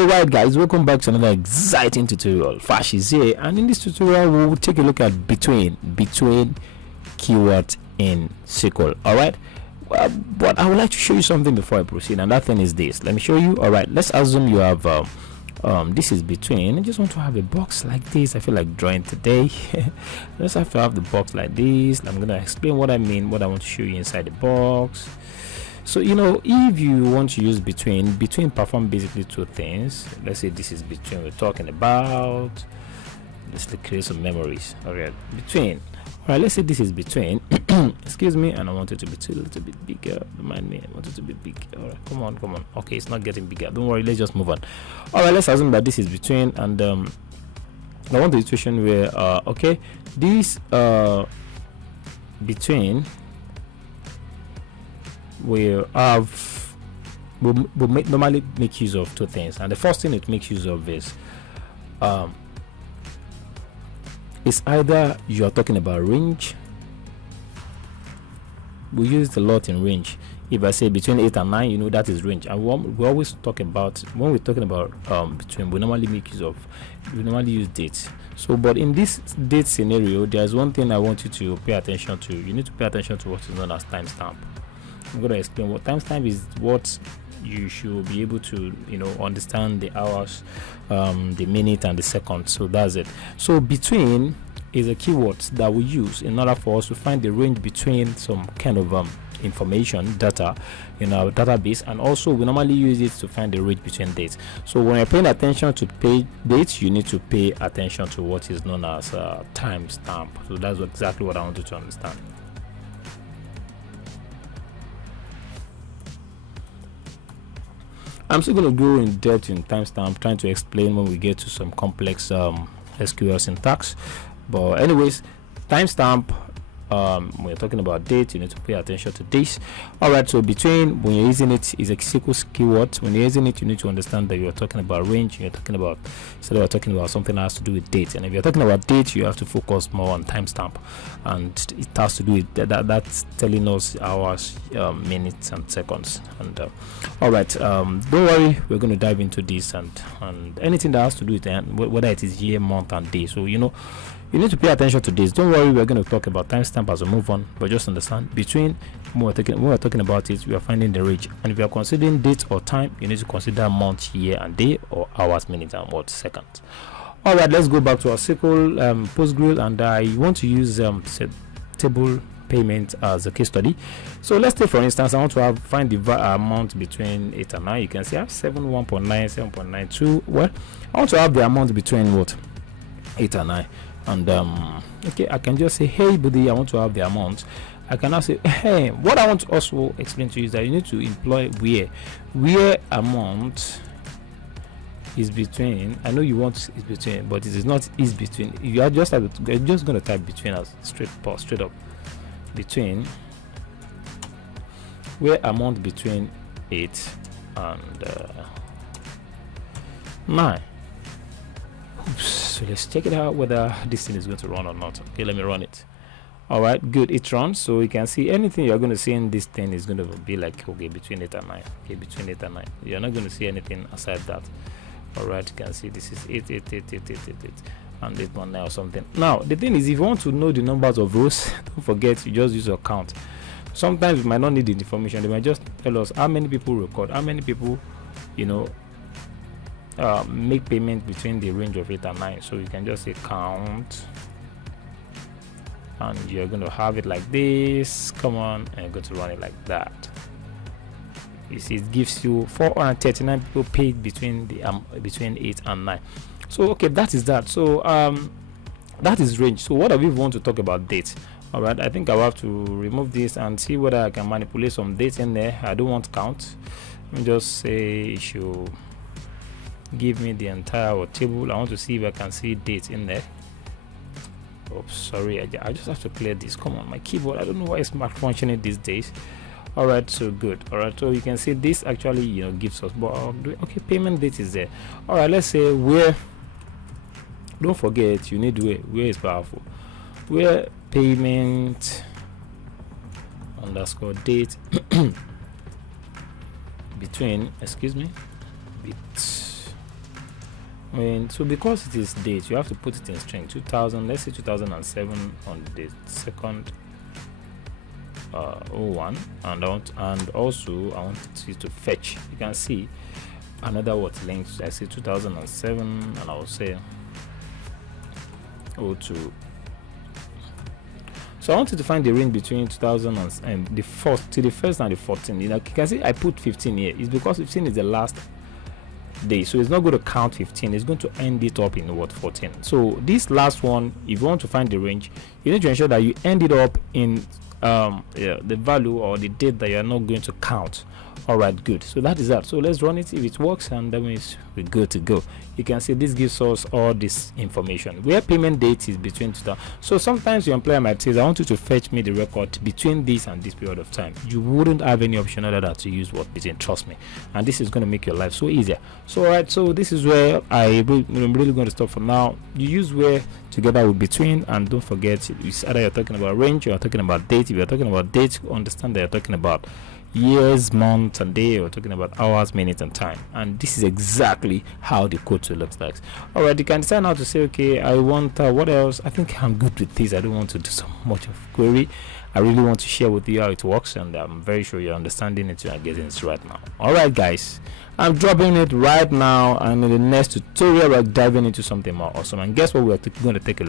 Alright guys, welcome back to another exciting tutorial. Fash is here, and in this tutorial we'll take a look at between keywords in SQL. Alright, but I would like to show you something before I proceed, and that thing is this. Let me show you. Alright, let's assume you have this is between. I just want to have a box like this. I feel like drawing today. Let's have to have the box like this. I'm gonna explain what I mean, what I want to show you inside the box. So if you want to use between perform basically two things. Let's say this is between we're talking about. Let's create some memories. Okay, between. All right, let's say this is between. Excuse me, and I want it to be a little bit bigger. Remind me, I want it to be big. All right, come on. Okay, it's not getting bigger. Don't worry, let's just move on. All right, let's assume that this is between, and I want the situation where okay, this between will normally make use of two things, and the first thing it makes use of is either you are talking about range. We use a lot in range. If I say between 8 and 9, that is range, and we always talk about, when we're talking about between, we normally use dates. So but in this date scenario, there's one thing I want you to pay attention to. You need to pay attention to what is known as timestamp. I'm going to explain what timestamp is. What you should be able to understand the hours, the minute, and the second. So that's it. So between is a keyword that we use in order for us to find the range between some kind of information, data in our database, and also we normally use it to find the range between dates. So when you're paying attention to pay dates, you need to pay attention to what is known as timestamp. So that's exactly what I want you to understand. I'm still going to go in depth in timestamp, trying to explain when we get to some complex SQL syntax. But anyways, timestamp, when you're talking about date, you need to pay attention to this. Alright, so between, when you're using it, is a SQL keyword. When you're using it, you need to understand that you're talking about range. You're talking about, instead of talking about something that has to do with date. And if you're talking about date, you have to focus more on timestamp, and it has to do with that's telling us hours, minutes, and seconds. And alright, don't worry, we're going to dive into this and anything that has to do with whether it is year, month, and day. So you need to pay attention to this. Don't worry, we're going to talk about timestamp as we move on, but just understand between, when we're talking about it, we are finding the range. And if you are considering date or time, you need to consider month, year, and day, or hours, minutes, and what, seconds. All right, let's go back to our SQL Postgres, and I want to use table payment as a case study. So let's take, for instance, I want to find the amount between 8 and 9. You can see I have 7.1.9, 7.92. Well, I want to have the amount between what, 8 and 9. And okay, I can just say, hey buddy, I want to have the amount. I can now say, hey, what I want to also explain to you is that you need to employ where amount is between. I know you want is between, but it is not is between. You are just going to type between as straight up between, where amount between 8 and 9. So let's check it out whether this thing is going to run or not. Okay, let me run it. All right, good, it runs. So you can see anything you're going to see in this thing is going to be like, okay, between 8 and 9. Okay, between 8 and 9. You're not going to see anything aside that. All right, you can see this is 8 and 8.9 or something. Now the thing is, if you want to know the numbers of rows, don't forget, you just use your count. Sometimes we might not need the information. They might just tell us how many people record, how many people make payment between the range of 8 and 9. So you can just say count, and you're going to have it like this. Come on, and you're going to run it like that. You see, it gives you 439 people paid between 8 and 9. So okay, that is that. So that is range. So what if we want to talk about date? All right, I think I'll have to remove this and see whether I can manipulate some dates in there. I don't want count. Let me just say it should give me the entire table. I want to see if I can see dates in there. Oops, sorry, I just have to clear this. Come on, my keyboard, I don't know why it's malfunctioning these days. All right, so good. All right, so you can see this actually gives us, but okay, payment date is there. All right, let's say where, don't forget, you need where is powerful, where payment underscore date between, excuse me, I mean, so because it is date, you have to put it in string. 2000, let's say 2007 on the second 01, and also I want you to fetch. You can see another what length. I say 2007, and I will say 02. So I wanted to find the range between 2000 and the first to the first and the 14. You can see I put 15 here. It's because 15 is the last day, so it's not going to count 15. It's going to end it up in what 14. So this last one, if you want to find the range, you need to ensure that you end it up in the value or the date that you are not going to count. All right, good. So that is that. So let's run it. If it works, and that means we're good to go. You can see this gives us all this information where payment date is between 2000. So sometimes your employer might say, I want you to fetch me the record between this and this period of time. You wouldn't have any option other than to use what between, trust me, and this is going to make your life so easier. So all right, so this is where I'm really going to stop for now. You use where together with between, and don't forget, it's either you're talking about range or you're talking about date. If you're talking about date, understand that you're talking about years, months, and day, or talking about hours, minutes, and time. And this is exactly how the code tool looks like. All right, you can decide now to say, okay, I want what else. I think I'm good with this. I don't want to do so much of query. I really want to share with you how it works, and I'm very sure you're understanding it and getting it right now. All right, guys, I'm dropping it right now, and in the next tutorial we're diving into something more awesome. And guess what, we're going to take a